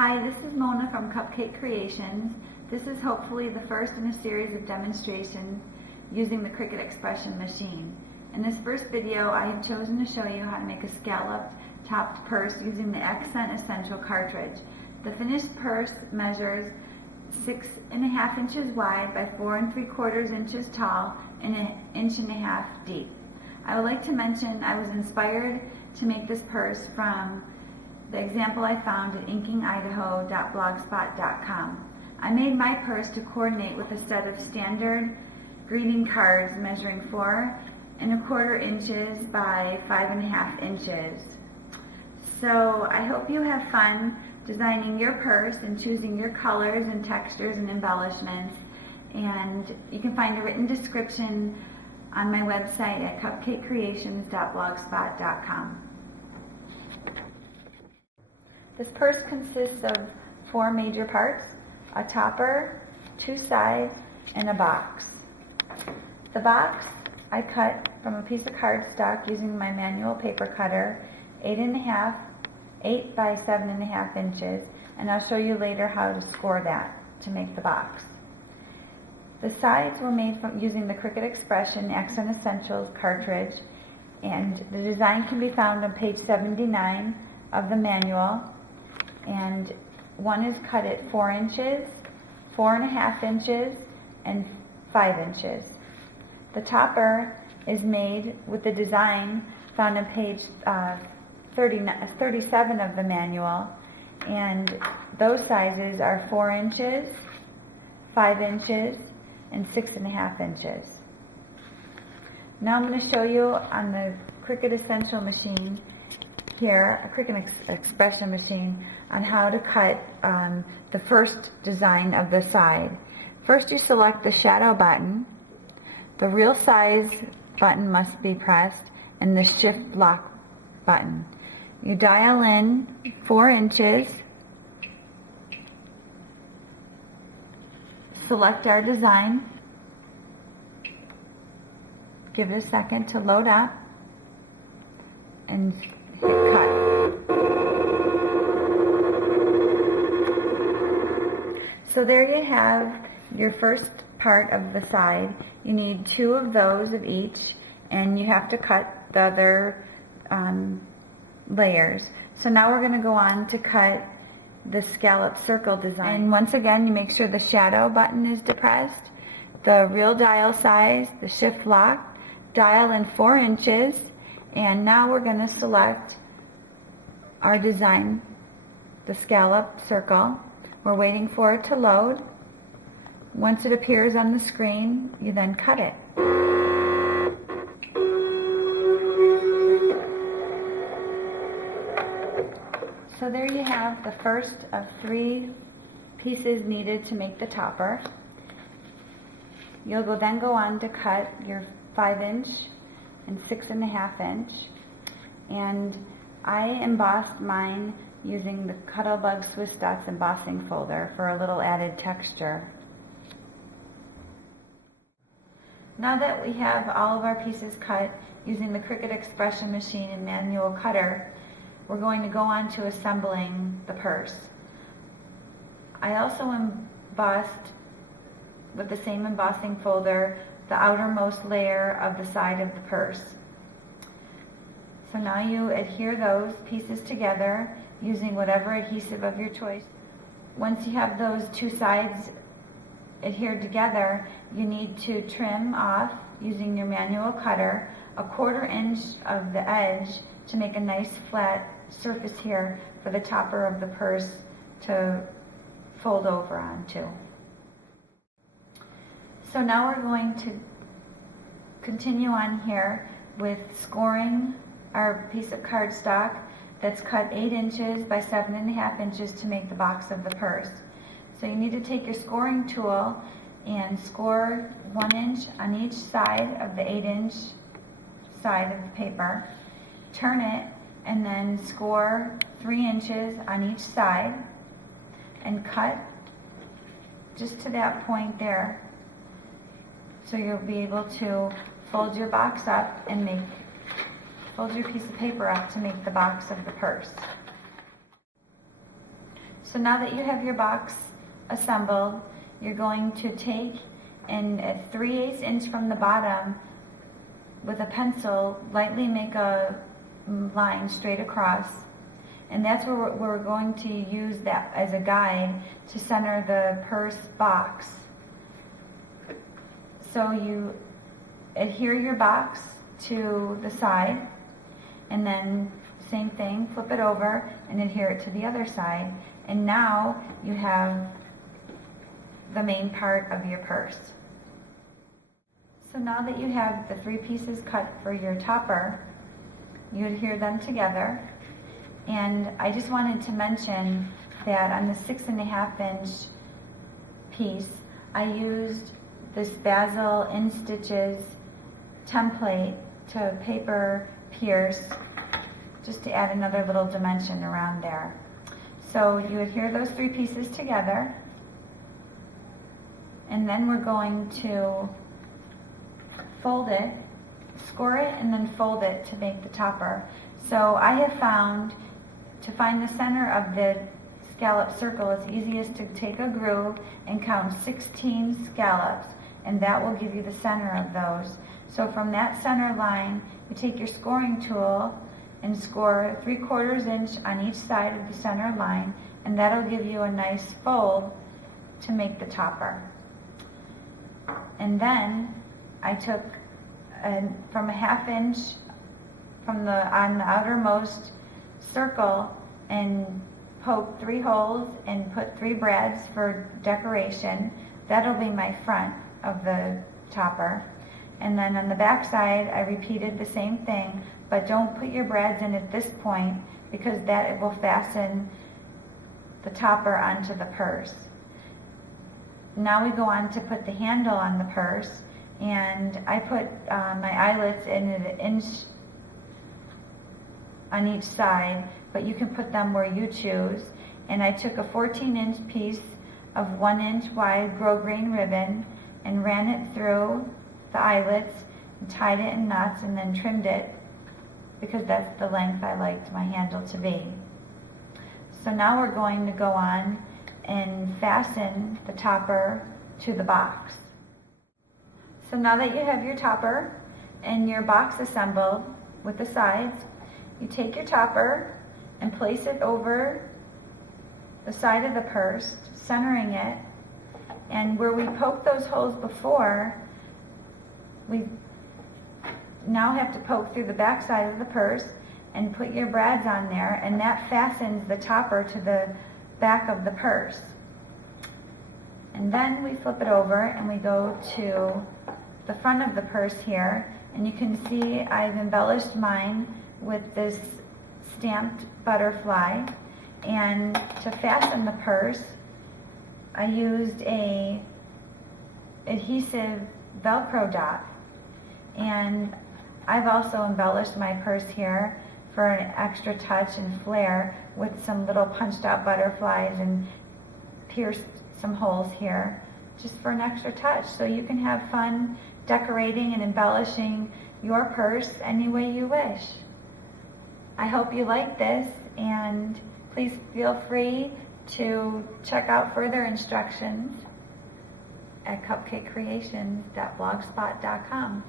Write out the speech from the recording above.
Hi, this is Mona from Cupcake Creations. This is hopefully the first in a series of demonstrations using the Cricut Expression machine. In this first video, I have chosen to show you how to make a scalloped-topped purse using the Accent Essential cartridge. The finished purse measures 6.5 inches wide by 4 3/4 inches tall and 1.5 inches deep. I would like to mention I was inspired to make this purse from the example I found at inkingidaho.blogspot.com. I made my purse to coordinate with a set of standard greeting cards measuring 4 1/4 inches by 5.5 inches. So I hope you have fun designing your purse and choosing your colors and textures and embellishments. And you can find a written description on my website at cupcakecreations.blogspot.com. This purse consists of 4 major parts: a topper, 2 sides, and a box. The box I cut from a piece of cardstock using my manual paper cutter, 8 by 7.5 inches, and I'll show you later how to score that to make the box. The sides were made from using the Cricut Expression Accent Essentials cartridge, and the design can be found on page 79 of the manual. And one is cut at 4 inches, 4.5 inches, and 5 inches. The topper is made with the design found on page 37 of the manual, and those sizes are 4 inches, 5 inches, and 6.5 inches. Now I'm going to show you on the Cricut Essential machine here, a Cricut Expression machine, on how to cut the first design of the side. First, you select the shadow button. The real size button must be pressed, and the shift lock button. You dial in 4 inches, select our design, give it a second to load up, and hit cut. So there you have your first part of the side. You need 2 of those of each, and you have to cut the other layers. So now we're going to go on to cut the scalloped circle design. And once again, you make sure the shadow button is depressed, the real dial size, the shift lock, dial in 4 inches, and now we're going to select our design, the scalloped circle. We're waiting for it to load. Once it appears on the screen, you then cut it. So there you have the first of 3 pieces needed to make the topper. You'll then go on to cut your 5 inch and 6.5 inch. And I embossed mine using the Cuttlebug Swiss Dots embossing folder for a little added texture. Now that we have all of our pieces cut using the Cricut Expression machine and manual cutter, we're going to go on to assembling the purse. I also embossed with the same embossing folder the outermost layer of the side of the purse. So now you adhere those pieces together using whatever adhesive of your choice. Once you have those 2 sides adhered together, you need to trim off using your manual cutter 1/4 inch of the edge to make a nice flat surface here for the topper of the purse to fold over onto. So now we're going to continue on here with scoring our piece of cardstock that's cut 8 inches by 7.5 inches to make the box of the purse. So you need to take your scoring tool and score 1 inch on each side of the 8 inch side of the paper. Turn it and then score 3 inches on each side and cut just to that point there. So you'll be able to fold your box up and fold your piece of paper up to make the box of the purse. So now that you have your box assembled, you're going to take and at 3/8 inch from the bottom with a pencil, lightly make a line straight across. And that's where we're going to use that as a guide to center the purse box. So you adhere your box to the side, and then same thing, flip it over and adhere it to the other side. And now you have the main part of your purse. So now that you have the 3 pieces cut for your topper, you adhere them together. And I just wanted to mention that on the 6.5 inch piece, I used this Basil in stitches template to paper pierce, just to add another little dimension around there. So you adhere those 3 pieces together, and then we're going to fold it, score it, and then fold it to make the topper. So I have found to find the center of the scallop circle, it's easiest to take a groove and count 16 scallops, and that will give you the center of those. So from that center line, you take your scoring tool and score 3/4 inch on each side of the center line, and that'll give you a nice fold to make the topper. And then I took from a 1/2 inch on the outermost circle and poked 3 holes and put 3 brads for decoration. That'll be my front of the topper. And then on the back side, I repeated the same thing, but don't put your brads in at this point because that it will fasten the topper onto the purse. Now we go on to put the handle on the purse, and I put my eyelets in an inch on each side, but you can put them where you choose. And I took a 14 inch piece of 1 inch wide grosgrain ribbon and ran it through the eyelets and tied it in knots and then trimmed it because that's the length I liked my handle to be. So now we're going to go on and fasten the topper to the box. So now that you have your topper and your box assembled with the sides, you take your topper and place it over the side of the purse, centering it. And where we poked those holes before, we now have to poke through the back side of the purse and put your brads on there, and that fastens the topper to the back of the purse. And then we flip it over and we go to the front of the purse here, and you can see I've embellished mine with this stamped butterfly. And to fasten the purse, I used a adhesive Velcro dot, and I've also embellished my purse here for an extra touch and flair with some little punched out butterflies and pierced some holes here just for an extra touch, so you can have fun decorating and embellishing your purse any way you wish. I hope you like this, and please feel free to check out further instructions at cupcakecreations.blogspot.com.